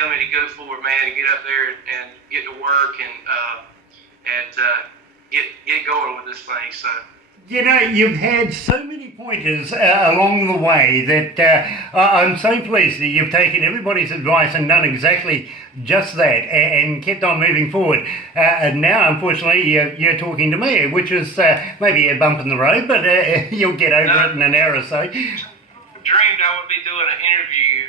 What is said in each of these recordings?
tell me to go for it, man, and get up there and get to work and get going with this thing. So. You know, you've had so many pointers along the way that I'm so pleased that you've taken everybody's advice and done exactly just that and kept on moving forward. And now, unfortunately, you're talking to me, which is maybe a bump in the road, but you'll get over it in an hour or so. Dreamed I would be doing an interview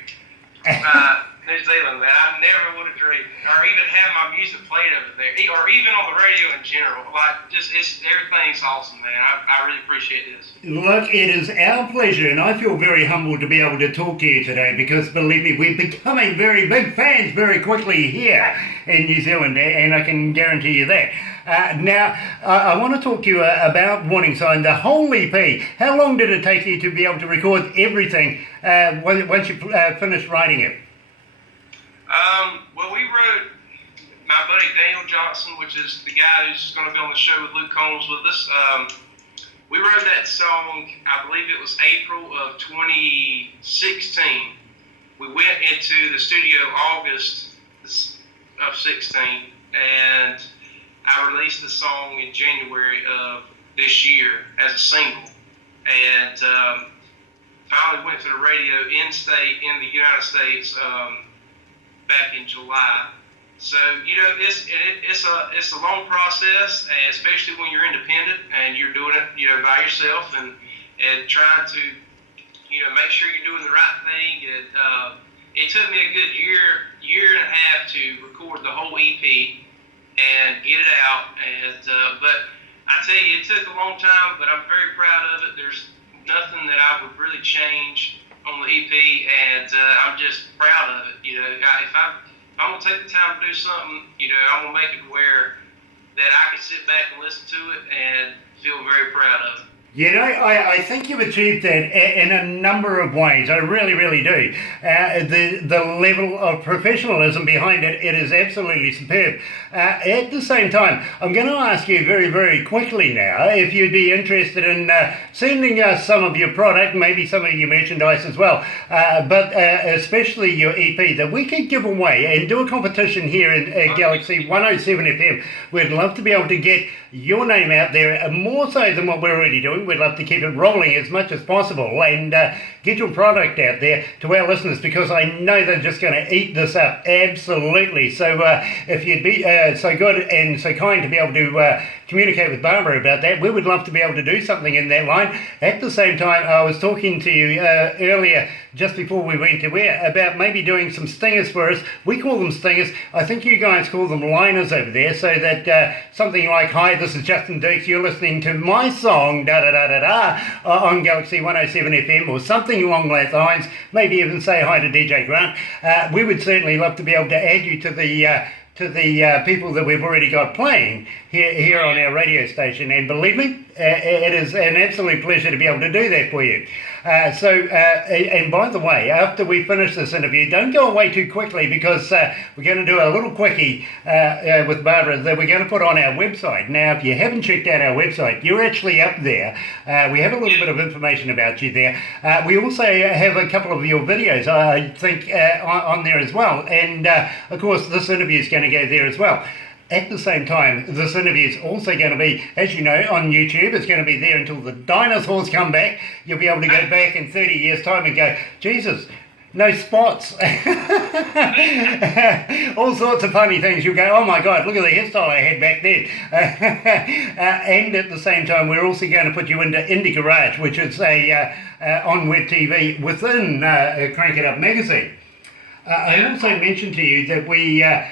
New Zealand that I never would have dreamed, or even have my music played over there, or even on the radio in general. Like, everything's awesome, man. I really appreciate this. Look, it is our pleasure, and I feel very humbled to be able to talk to you today because, believe me, we're becoming very big fans very quickly here in New Zealand, and I can guarantee you that. Now, I want to talk to you about Warning Sign, the whole EP. How long did it take you to be able to record everything once you finished writing it? Well, we wrote, my buddy Daniel Johnson, which is the guy who's going to be on the show with Luke Combs with us. We wrote that song, I believe it was April of 2016. We went into the studio August of 16, and I released the song in January of this year as a single. And finally went to the radio in-state in the United States back in July. So, you know, it's a long process, and especially when you're independent and you're doing it, you know, by yourself and trying to, you know, make sure you're doing the right thing. And it took me a good year and a half to record the whole EP and get it out. And but I tell you, it took a long time, but I'm very proud of it. There's nothing that I would really change on the EP, and I'm just proud of it. You know, if I'm gonna take the time to do something, you know, I'm gonna make it where that I can sit back and listen to it and feel very proud of it. You know, I think you've achieved that in a number of ways. I really, really do. The level of professionalism behind it, it is absolutely superb. At the same time, I'm going to ask you very, very quickly now if you'd be interested in sending us some of your product, maybe some of your merchandise as well, but especially your EP that we could give away and do a competition here in Galaxy 107 FM. We'd love to be able to get your name out there, more so than what we're already doing. We'd love to keep it rolling as much as possible and get your product out there to our listeners, because I know they're just going to eat this up, absolutely. So if you'd be so good and so kind to be able to communicate with Barbara about that, we would love to be able to do something in that line. At the same time, I was talking to you earlier, just before we went to air, about maybe doing some stingers for us. We call them stingers. I think you guys call them liners over there, so that something like, "Hi, this is Justin Dukes, you're listening to my song, da-da-da-da-da, on Galaxy 107 FM," or something along those lines. Maybe even say hi to DJ Grant. We would certainly love to be able to add you to the people that we've already got playing here on our radio station, and believe me, it is an absolute pleasure to be able to do that for you. And by the way, after we finish this interview, don't go away too quickly, because we're going to do a little quickie with Barbara that we're going to put on our website. Now, if you haven't checked out our website, you're actually up there. We have a little bit of information about you there. We also have a couple of your videos, I think, on there as well. And, of course, this interview is going to go there as well. At the same time, this interview is also going to be, as you know, on YouTube. It's going to be there until the dinosaurs come back. You'll be able to go back in 30 years' time and go, Jesus, no spots. All sorts of funny things. You'll go, oh my God, look at the hairstyle I had back then. And at the same time, we're also going to put you into Indie Garage, which is a on web TV within Crank It Up magazine. I also mentioned to you that we are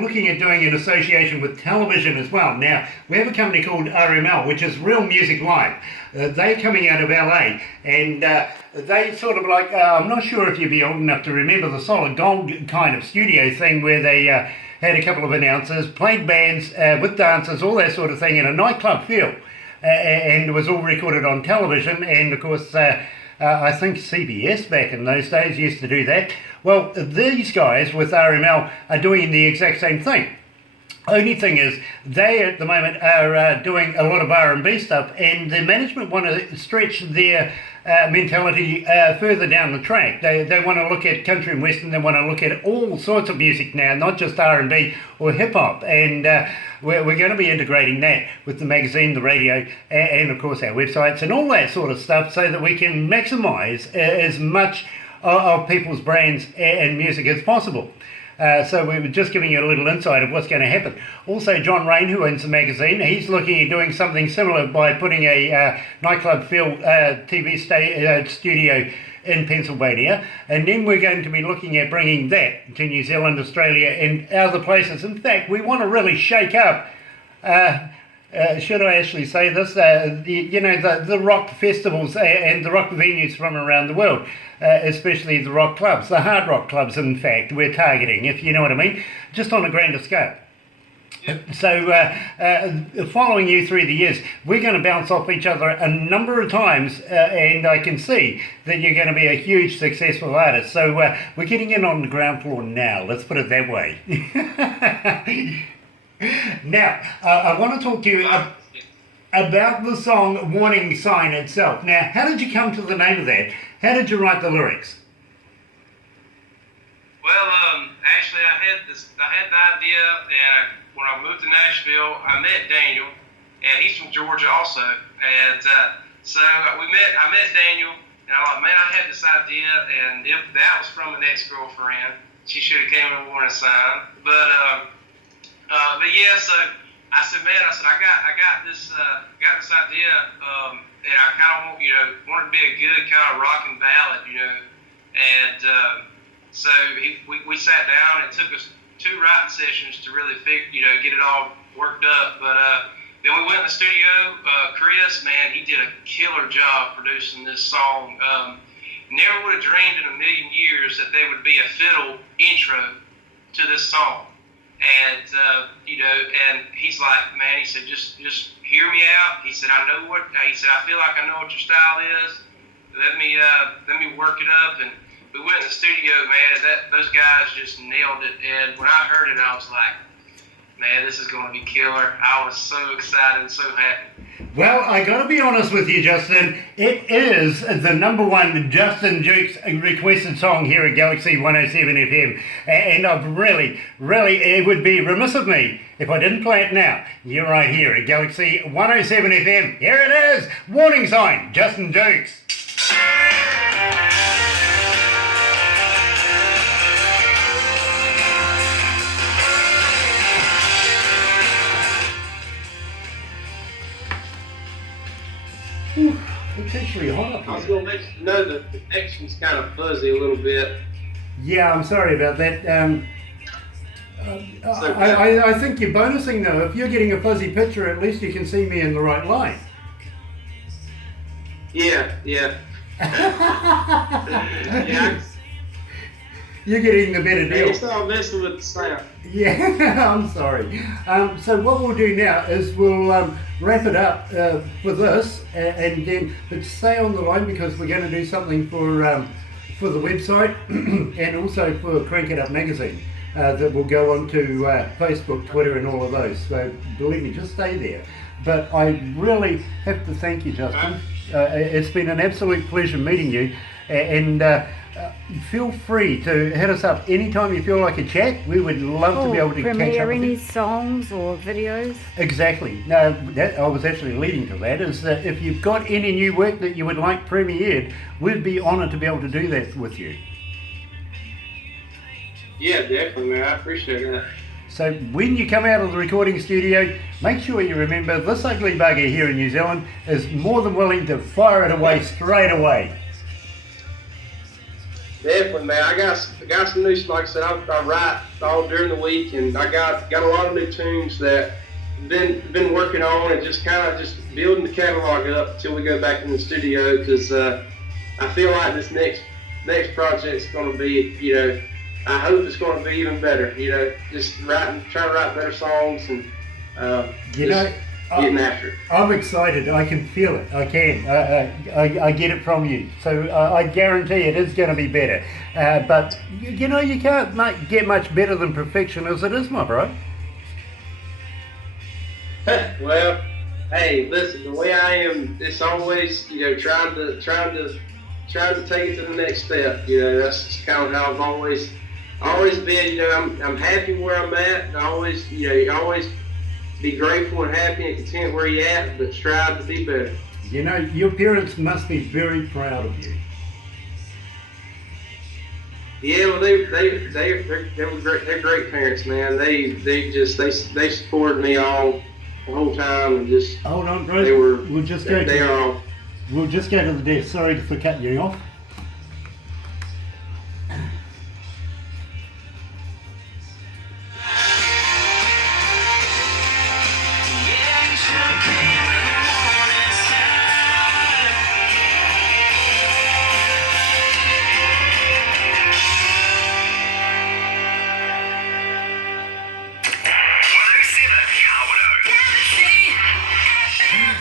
looking at doing an association with television as well. Now, we have a company called RML, which is Real Music Live. They're coming out of LA, and they sort of like, I'm not sure if you'd be old enough to remember the Solid Gold kind of studio thing where they had a couple of announcers, played bands with dancers, all that sort of thing, in a nightclub feel. And it was all recorded on television, and of course, I think CBS back in those days used to do that. Well, these guys with RML are doing the exact same thing. Only thing is, they at the moment are doing a lot of R&B stuff, and the management want to stretch their mentality further down the track. They want to look at country and western. They want to look at all sorts of music now, not just R&B or hip hop. And we're going to be integrating that with the magazine, the radio, and of course our websites and all that sort of stuff, so that we can maximise as much of people's brands and music as possible. So we were just giving you a little insight of what's going to happen. Also, John Rain, who owns the magazine, he's looking at doing something similar by putting a nightclub feel TV studio in Pennsylvania. And then we're going to be looking at bringing that to New Zealand, Australia, and other places. In fact, we want to really shake up, should I actually say this, the rock festivals and the rock venues from around the world. Especially the rock clubs, the hard rock clubs, in fact, we're targeting, if you know what I mean, just on a grander scale. Yep. So, following you through the years, we're going to bounce off each other a number of times, and I can see that you're going to be a huge successful artist. So, we're getting in on the ground floor now, let's put it that way. Now, I want to talk to you about the song Warning Sign itself. Now, how did you come to the name of that? How did you write the lyrics? Well, actually, I had the idea, and when I moved to Nashville, I met Daniel, and he's from Georgia also, and so I met Daniel, and I thought, man, I had this idea, and if that was from an ex-girlfriend, she should have came in a warning sign, but yeah, so I said, man, I got this idea, and I kind of wanted to be a good kind of rock and ballad, and so we sat down. It took us 2 writing sessions to really get it all worked up, but then we went in the studio. Chris, man, he did a killer job producing this song. Never would have dreamed in a million years that there would be a fiddle intro to this song. And and he's like, man, he said, just hear me out. He said, I feel like I know what your style is. Let me work it up. And we went in the studio, man, and those guys just nailed it. And when I heard it, I was like, man, this is going to be killer. I was so excited and so happy. Well, I got to be honest with you, Justin. It is the #1 Justin Jukes requested song here at Galaxy 107 FM. And I've really, it would be remiss of me if I didn't play it now. You're right here at Galaxy 107 FM. Here it is. Warning Sign, Justin Jukes. It's actually hot up here. I was going to let you know that the connection's kind of fuzzy a little bit. Yeah, I'm sorry about that. I think you're bonusing though. If you're getting a fuzzy picture, at least you can see me in the right line. Yeah. Yeah. You're getting the better deal. You're still messing with the sound. Yeah, I'm sorry. So what we'll do now is we'll wrap it up for this, and then but stay on the line because we're going to do something for the website and also for Crank It Up magazine that will go on to Facebook, Twitter, and all of those. So believe me, just stay there. But I really have to thank you, Justin. It's been an absolute pleasure meeting you, and feel free to hit us up anytime you feel like a chat. We would love to be able to catch up premiere with any you. songs or videos? Exactly. No, that I was actually leading to that, is that if you've got any new work that you would like premiered, we'd be honoured to be able to do that with you. Yeah, definitely, man. I appreciate that. So when you come out of the recording studio, make sure you remember this ugly bugger here in New Zealand is more than willing to fire it away straight away. Definitely, man. I got some new, like I said, I write all during the week, and I got a lot of new tunes that been working on, and just kind of just building the catalog up until we go back in the studio, because I feel like this next project's going to be, I hope it's going to be even better. Just trying to write better songs and getting after it. I'm excited. I can feel it. I can. I get it from you. So I guarantee it is going to be better. But you can't get much better than perfection as it is, my bro. Well, hey, listen, the way I am, it's always, trying to take it to the next step. That's just kind of how I've always been. I'm happy where I'm at. And you always be grateful and happy and content where you're at, but strive to be better. Your parents must be very proud of you. Yeah, well, they were great. They're great parents, man. They supported me all the whole time, and just Hold on, Bruce. they were. We'll just They are all. We'll just go to the desk. Sorry for cutting you off.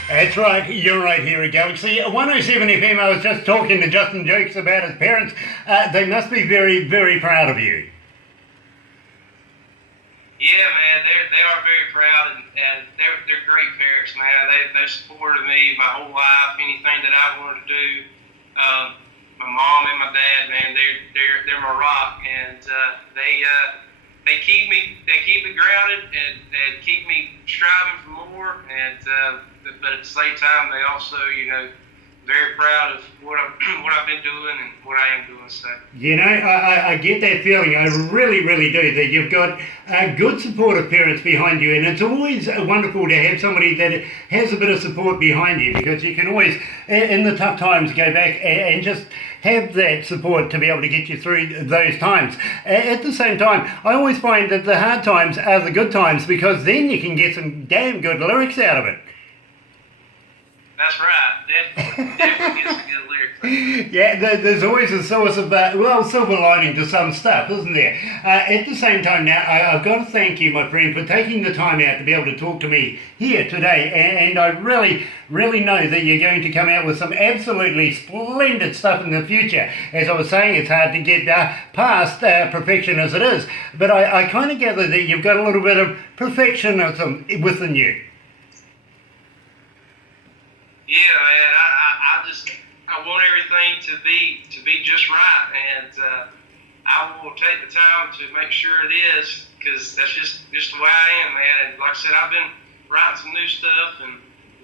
That's right, you're right here at Galaxy 107 FM. I was just talking to Justin Jokes about his parents. They must be very, very proud of you. Yeah, man, they are very proud, and they're great parents, man. They supported me my whole life. Anything that I wanted to do, my mom and my dad, man, they're my rock, and they keep me grounded and keep me striving for more. And but at the same time, they also, very proud of what I've been doing and what I am doing. So I get that feeling. I really, really do. That you've got good supportive parents behind you, and it's always wonderful to have somebody that has a bit of support behind you, because you can always, in the tough times, go back and just have that support to be able to get you through those times. At the same time, I always find that the hard times are the good times, because then you can get some damn good lyrics out of it. that's right. Definitely get some good lyrics. Yeah, there's always a source of, silver lining to some stuff, isn't there? At the same time now, I've got to thank you, my friend, for taking the time out to be able to talk to me here today. And I really, really know that you're going to come out with some absolutely splendid stuff in the future. As I was saying, it's hard to get past perfection as it is. But I kind of gather that you've got a little bit of perfectionism within you. Yeah, man. I want everything to be just right, and I will take the time to make sure it is, because that's just the way I am, man. And like I said, I've been writing some new stuff and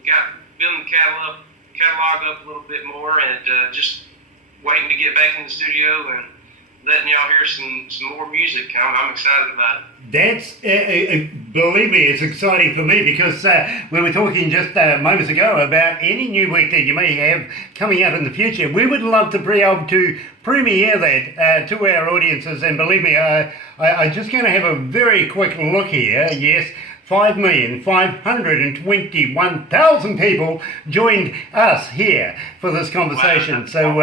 got building the catalog up a little bit more, and just waiting to get back in the studio and letting y'all hear some more music. I'm excited about it. That's, believe me, it's exciting for me, because we were talking just moments ago about any new work that you may have coming out in the future. We would love to be able to premiere that to our audiences, and believe me, I'm just going to have a very quick look here. Yes, 5,521,000 people joined us here for this conversation. Wow, so,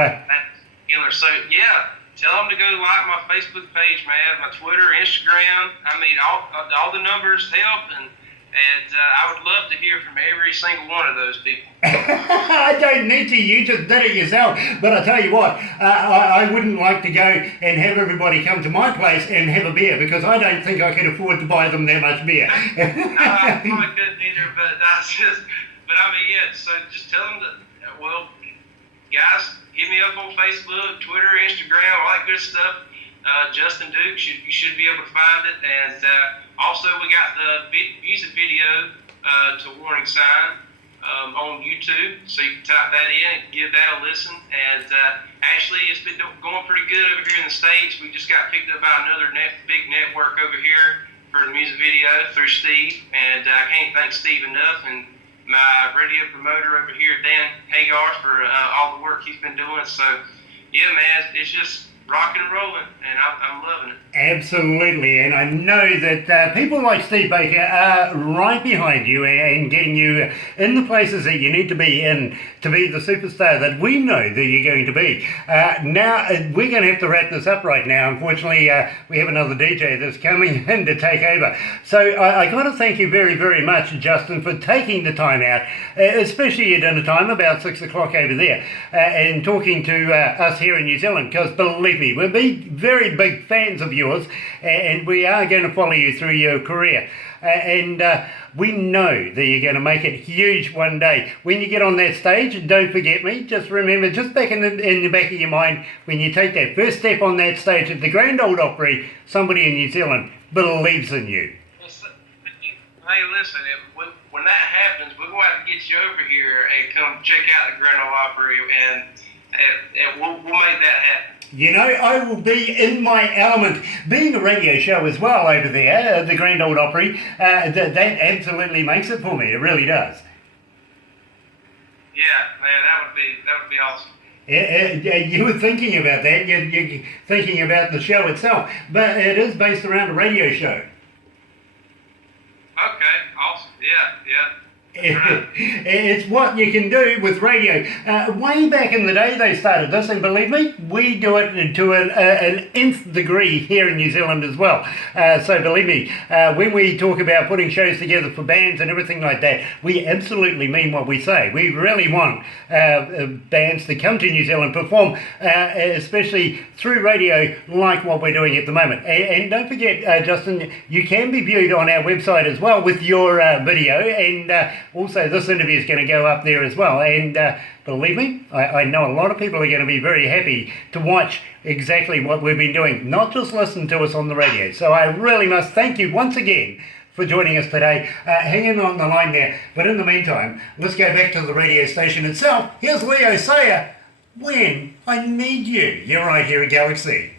killer. So yeah. Tell them to go like my Facebook page, man, my Twitter, Instagram. I mean, all the numbers help, and I would love to hear from every single one of those people. I don't need to. You just did it yourself. But I tell you what, I wouldn't like to go and have everybody come to my place and have a beer, because I don't think I can afford to buy them that much beer. No, I probably couldn't either, but I mean, yeah. So just tell them that. Well, guys, hit me up on Facebook, Twitter, Instagram, all that good stuff. Justin Duke, you should be able to find it. And also, we got the music video to Warning Sign on YouTube. So you can type that in and give that a listen. And actually, it's been going pretty good over here in the States. We just got picked up by another big network over here for the music video through Steve. And I can't thank Steve enough. And my radio promoter over here, Dan Hagar, for all the work he's been doing. So, yeah, man, it's just rocking and rolling, and I'm loving it. Absolutely, and I know that people like Steve Baker are right behind you and getting you in the places that you need to be in to be the superstar that we know that you're going to be. Now, we're going to have to wrap this up right now. Unfortunately, we have another DJ that's coming in to take over. So I got to thank you very, very much, Justin, for taking the time out, especially at dinner time, about 6 o'clock over there, and talking to us here in New Zealand, because believe believe me, we're very big fans of yours, and we are going to follow you through your career. And we know that you're going to make it huge one day. When you get on that stage, don't forget me. Just remember, just back in the back of your mind, when you take that first step on that stage at the Grand Ole Opry, somebody in New Zealand believes in you. Hey, listen, when that happens, we're going to have to get you over here and come check out the Grand Ole Opry, and we'll make that happen. You know, I will be in my element. Being a radio show as well over there, the Grand Ole Opry, that absolutely makes it for me. It really does. Yeah, man, that would be awesome. You were thinking about that. You're thinking about the show itself, but it is based around a radio show. Okay, awesome. Yeah. It's what you can do with radio. Way back in the day they started this, and believe me, we do it to an nth degree here in New Zealand as well. So believe me, when we talk about putting shows together for bands and everything like that, we absolutely mean what we say. We really want bands to come to New Zealand, perform, especially through radio like what we're doing at the moment. And don't forget, Justin, you can be viewed on our website as well with your video, and also this interview is going to go up there as well. And believe me, I know a lot of people are going to be very happy to watch exactly what we've been doing, not just listen to us on the radio. So I really must thank you once again for joining us today. Hang in on the line there. But in the meantime, let's go back to the radio station itself. Here's Leo Sayer, When I Need You. You're right here at Galaxy.